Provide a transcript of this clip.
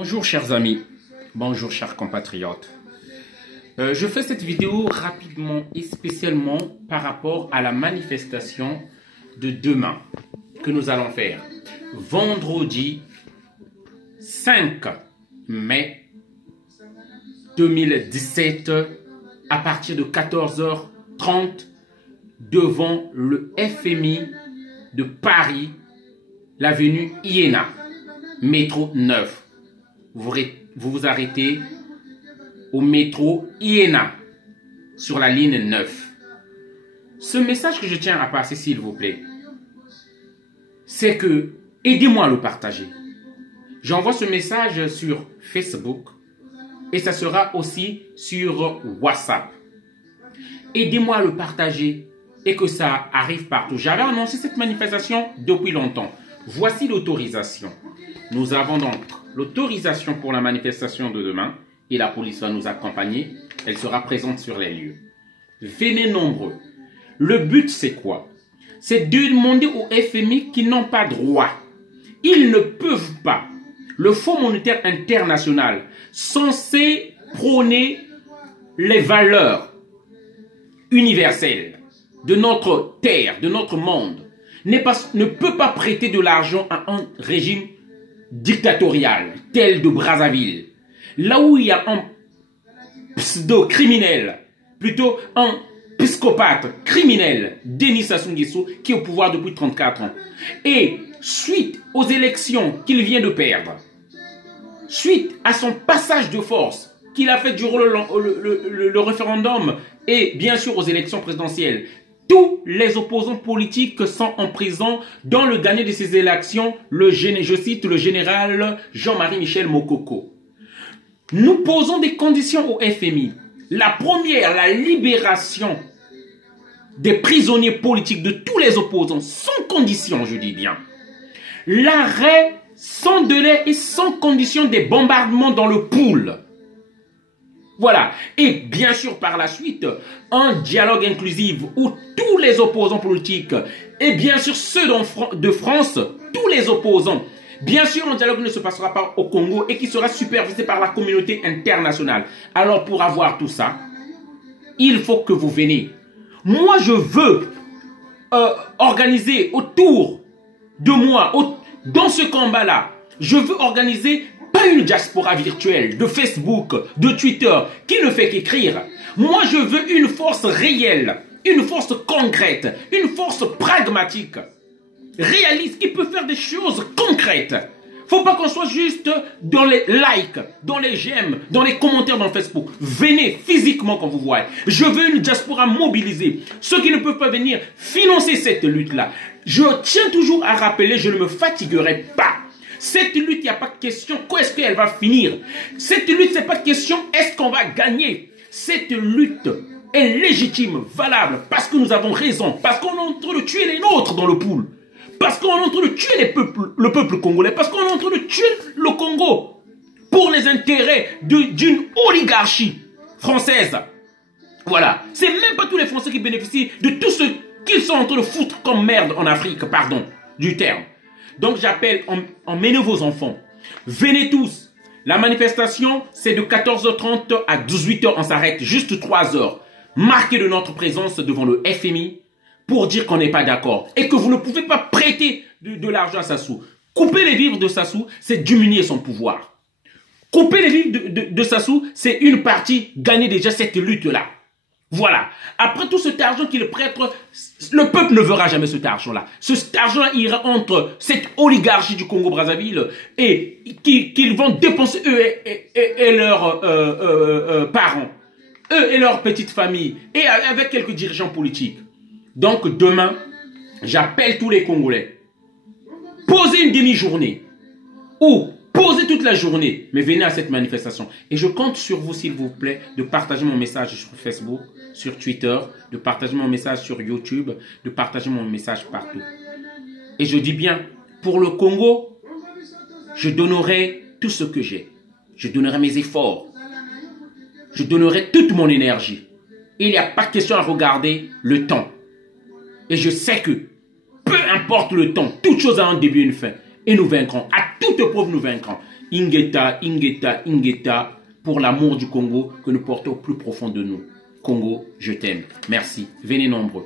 Bonjour chers amis, bonjour chers compatriotes. Je fais cette vidéo rapidement et spécialement par rapport à la manifestation de demain que nous allons faire. Vendredi 5 mai 2017 à partir de 14h30 devant le FMI de Paris, l'avenue Iéna, métro 9. Vous vous arrêtez au métro Iéna sur la ligne 9. Ce message que je tiens à passer, s'il vous plaît, c'est que aidez-moi à le partager. J'envoie ce message sur Facebook et ça sera aussi sur WhatsApp. Aidez-moi à le partager et que ça arrive partout. J'avais annoncé cette manifestation depuis longtemps. Voici l'autorisation. Nous avons donc l'autorisation pour la manifestation de demain et la police va nous accompagner. Elle sera présente sur les lieux. Venez nombreux. Le but, c'est quoi? C'est de demander aux FMI qui n'ont pas droit. Ils ne peuvent pas. Le Fonds monétaire international, censé prôner les valeurs universelles de notre terre, de notre monde, ne peut pas prêter de l'argent à un régime dictatorial, tel de Brazzaville, là où il y a un pseudo-criminel, plutôt un psychopathe criminel, Denis Sassou Nguesso, qui est au pouvoir depuis 34 ans. Et suite aux élections qu'il vient de perdre, suite à son passage de force qu'il a fait durant le référendum et bien sûr aux élections présidentielles, tous les opposants politiques sont en prison, dont le gagnant de ces élections, je cite le général Jean-Marie Michel Mokoko. Nous posons des conditions au FMI. La première, la libération des prisonniers politiques de tous les opposants, sans condition, je dis bien. L'arrêt sans délai et sans condition des bombardements dans le pool. Voilà. Et bien sûr, par la suite, un dialogue inclusif où tous les opposants politiques et bien sûr ceux de France, tous les opposants, bien sûr, un dialogue ne se passera pas au Congo et qui sera supervisé par la communauté internationale. Alors, pour avoir tout ça, il faut que vous veniez. Moi, je veux organiser autour de moi, dans ce combat-là, je veux organiser pas une diaspora virtuelle de Facebook, de Twitter, qui ne fait qu'écrire. Moi, je veux une force réelle, une force concrète, une force pragmatique, réaliste, qui peut faire des choses concrètes. Faut pas qu'on soit juste dans les likes, dans les j'aime, dans les commentaires dans Facebook. Venez physiquement quand vous voyez. Je veux une diaspora mobilisée. Ceux qui ne peuvent pas venir financer cette lutte-là. Je tiens toujours à rappeler, je ne me fatiguerai pas. Cette lutte, il n'y a pas de question quand est-ce qu'elle va finir. Cette lutte, c'est pas de question est-ce qu'on va gagner. Cette lutte est légitime, valable, parce que nous avons raison, parce qu'on est en train de tuer les nôtres dans le pool, parce qu'on est en train de tuer le peuple congolais, parce qu'on est en train de tuer le Congo pour les intérêts d'une oligarchie française. Voilà. C'est même pas tous les Français qui bénéficient de tout ce qu'ils sont en train de foutre comme merde en Afrique, pardon, du terme. Donc j'appelle, emmenez vos enfants. Venez tous. La manifestation, c'est de 14h30 à 18h. On s'arrête juste 3 heures. Marquez de notre présence devant le FMI pour dire qu'on n'est pas d'accord. Et que vous ne pouvez pas prêter de l'argent à Sassou. Couper les vivres de Sassou, c'est diminuer son pouvoir. Couper les vivres de Sassou, c'est une partie gagner déjà cette lutte-là. Voilà. Après tout cet argent qu'il prête, le peuple ne verra jamais cet argent-là. Cet argent-là ira entre cette oligarchie du Congo-Brazzaville et qu'ils vont dépenser eux et leurs parents, eux et leurs petites familles, et avec quelques dirigeants politiques. Donc demain, j'appelle tous les Congolais. Posez une demi-journée ou posez toute la journée, mais venez à cette manifestation. Et je compte sur vous, s'il vous plaît, de partager mon message sur Facebook, sur Twitter, de partager mon message sur YouTube, de partager mon message partout. Et je dis bien, pour le Congo, je donnerai tout ce que j'ai. Je donnerai mes efforts. Je donnerai toute mon énergie. Il n'y a pas de question à regarder le temps. Et je sais que, peu importe le temps, toute chose a un début et une fin. Et nous vaincrons. À toute épreuve, nous vaincrons. Ingeta, Ingeta, Ingeta, pour l'amour du Congo que nous portons au plus profond de nous. Congo, je t'aime. Merci. Venez nombreux.